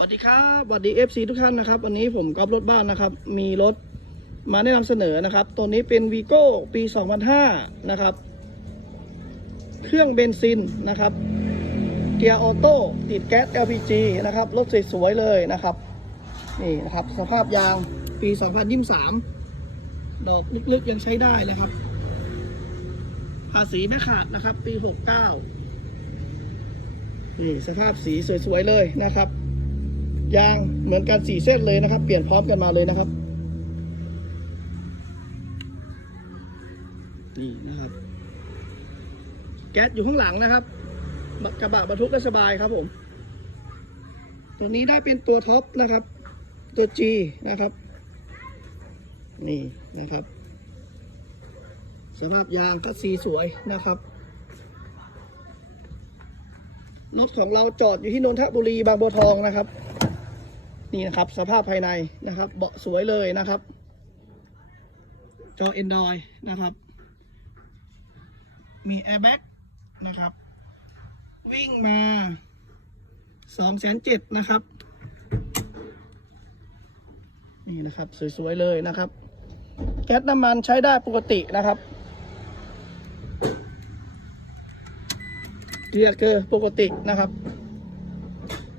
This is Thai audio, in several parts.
สวัสดีครับสวัสดี FC ทุกท่านนะครับ วันนี้ผมกอล์ฟรถบ้านนะครับ มีรถมาแนะนำเสนอนะครับ ตัวนี้เป็นวีโก้ปี 2005 นะครับ เครื่องเบนซินนะครับ เกียร์ออโต้ติดแก๊ส LPG นะครับ รถสวยๆเลยนะครับ นี่นะครับ สภาพยางปี 2023 ดอกลึกๆยังใช้ได้เลยครับ ภาษีไม่ขาดนะครับ ปี 69 นี่สภาพสีสวยๆเลยนะครับ ยางเหมือนกันสี่เส้นเลยนะครับ เปลี่ยนพร้อมกันมาเลยนะครับ นี่นะครับ แก๊สอยู่ข้างหลังนะครับกระบะบรรทุกได้สบายครับผม ตัวนี้ได้เป็นตัวท็อปนะครับ ตัว G นะครับ นี่นะครับสภาพยางก็สีสวยนะครับรถของเราจอดอยู่ที่นนทบุรีบางบัวทองนะครับ นี่นะครับ สภาพภายในนะครับ เบาะสวยเลยนะครับ จอ Android นะครับ มีแอร์แบ็กนะครับ วิ่งมา2องแสนเจ็ดนะครับ นี่นะครับ สวย ๆ เลยนะครับ แก๊สน้ำมันใช้ได้ปกตินะครับเกียร์เกอร์ปกตินะครับ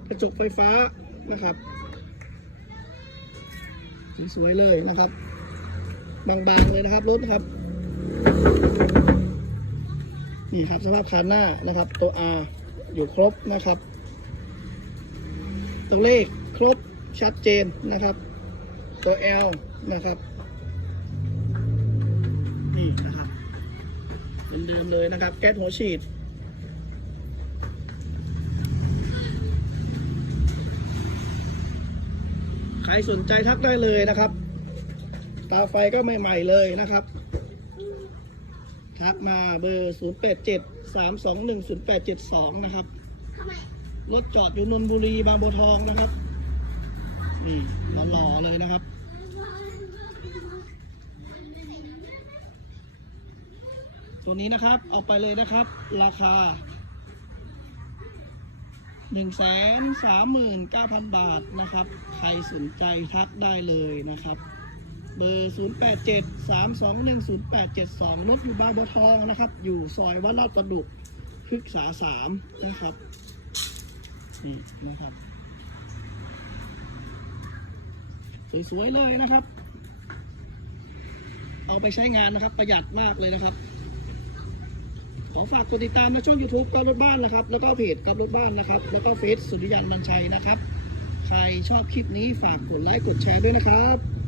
กระจกไฟฟ้านะครับ สวยๆเลยนะครับ บางๆเลยนะครับรถนะครับนี่ครับสภาพคันหน้านะครับ ตัว R อยู่ครบนะครับ ตัวเลขครบชัดเจนนะครับ ตัว L นะครับนี่นะครับเป็นเดิมเลยนะครับ แก๊สหัวฉีด ครสนใจทักได้เลยนะครับ ตาไฟก็ใหม่ๆเลยนะครับ ทักมาเบอร์ 0 8 7 3 2 1 0 8 7 2 นะครับ รถจอดอยู่นนทบุรีบางบัวทองนะครับนี่หล่อๆเลยนะครับตัวนี้นะครับเอาไปเลยนะครับ ราคา หนึ่งแสนสามหมื่นเก้าพันบาทนะครับ ใครสนใจทักได้เลยนะครับ เบอร์ 0 8 7 3 2 1 0 8 7 2 รถอยู่บางบัวทองนะครับ อยู่ซอยวัดลาดประดุกพฤกษาสามนะครับ นี่นะครับ สวย ๆ เลยนะครับ เอาไปใช้งานนะครับ ประหยัดมากเลยนะครับ ขอฝากกดติดตามในช่อง YouTube กอล์ฟรถบ้านนะครับ แล้วก็เพจกอล์ฟรถบ้านนะครับ แล้วก็เฟซสุริยันบัญชัยนะครับ ใครชอบคลิปนี้ฝากกดไลค์กดแชร์ด้วยนะครับ